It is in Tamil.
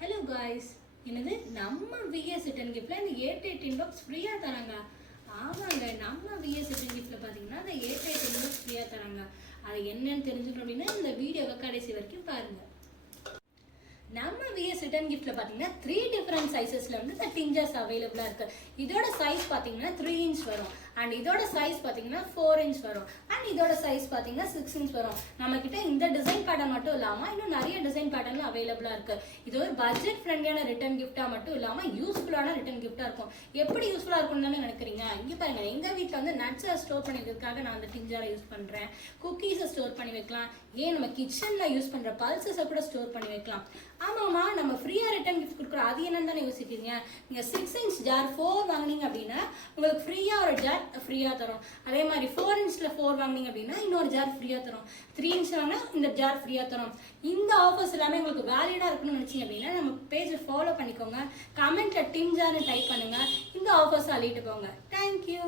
ஹலோ காய்ஸ், என்னது நம்ம விஎஸ் ரிட்டன் கிஃப்ட்ல இந்த 8 பாக்ஸ் ஃப்ரீயா தராங்க. ஆமாங்க, நம்ம விஎஸ் ரிட்டன் கிஃப்ட்ல பாத்தீங்கன்னா அந்த 8 பாக்ஸ் ஃப்ரீயா தராங்க. அது என்னன்னு தெரிஞ்சுக்கணும் அப்படின்னா இந்த வீடியோவை கடைசி வரைக்கும் பாருங்க. நம்ம விஎஸ் ரிட்டன் கிஃப்ட்ல பாத்தீங்கன்னா 3 டிஃபரெண்ட் சைஸஸ்ல வந்து இந்த டிஞ்சர்ஸ் அவைலபிளா இருக்கு. இதோட சைஸ் பாத்தீங்கன்னா 3 இன்ச் வரும். அண்ட் இதோட சைஸ் பாத்தீங்கன்னா 4 இன்ச் வரும். அண்ட் இதோட சைஸ் பாத்தீங்கன்னா 6 இன்ச் வரும். நம்ம கிட்ட இந்த டிசைன் பேட்டர்ன் மட்டும் இல்லாம இன்னும் நிறைய டிசைன் பேட்டர்ன்ல அவைலபிளா இருக்கு. இது ஒரு பட்ஜெட் ஃப்ரெண்ட்லியான ரிட்டன் கிஃப்டா மட்டும் இல்லாம யூஸ்ஃபுல்லான ரிட்டன் கிஃப்டா இருக்கும். எப்படி யூஸ்ஃபுல்லா இருக்கும்னு நினைக்கிறீங்க? இங்க பாருங்க, எங்க வீட்டுல வந்து நட்ஸை ஸ்டோர் பண்ணிக்கிறதுக்காக நான் அந்த டிஞ்சரை யூஸ் பண்றேன். குக்கீஸை ஸ்டோர் பண்ணி வைக்கலாம். ஏன் நம்ம கிச்சன்ல யூஸ் பண்ற பல்சஸை கூட ஸ்டோர் பண்ணி வைக்கலாம். ஆமாமா, நம்ம ஃப்ரீயா ரிட்டன் கிஃப்ட் கொடுக்குறோம். அது என்னன்னு தானே யோசிக்கிறீங்க? நீங்க 6 இன்ச் ஜார் 4 வாங்கினீங்க அப்படின்னா உங்களுக்கு ஃப்ரீயா ஒரு ஜார் ஃப்ரீயா தரும். அதே மாதிரி 4 இன்ச்ல 4 வாங்கினீங்க அப்படின்னா இன்னொரு ஜார் ஃப்ரீயா தரும். 3 இன்ச் வாங்கினா இந்த ஜார் ஃப்ரீயா தரும். இந்த ஆஃபர்ஸ் எல்லாமே உங்களுக்கு வேலிடா இருக்கணும்னு நினைச்சீங்க அப்படின்னா நம்ம பேஜை ஃபாலோ பண்ணிக்கோங்க. கமெண்ட்ல டிம் ஜார்னு டைப் பண்ணுங்க. இந்த ஆஃபர்ஸ் அள்ளிட்டு போங்க. தேங்க்யூ.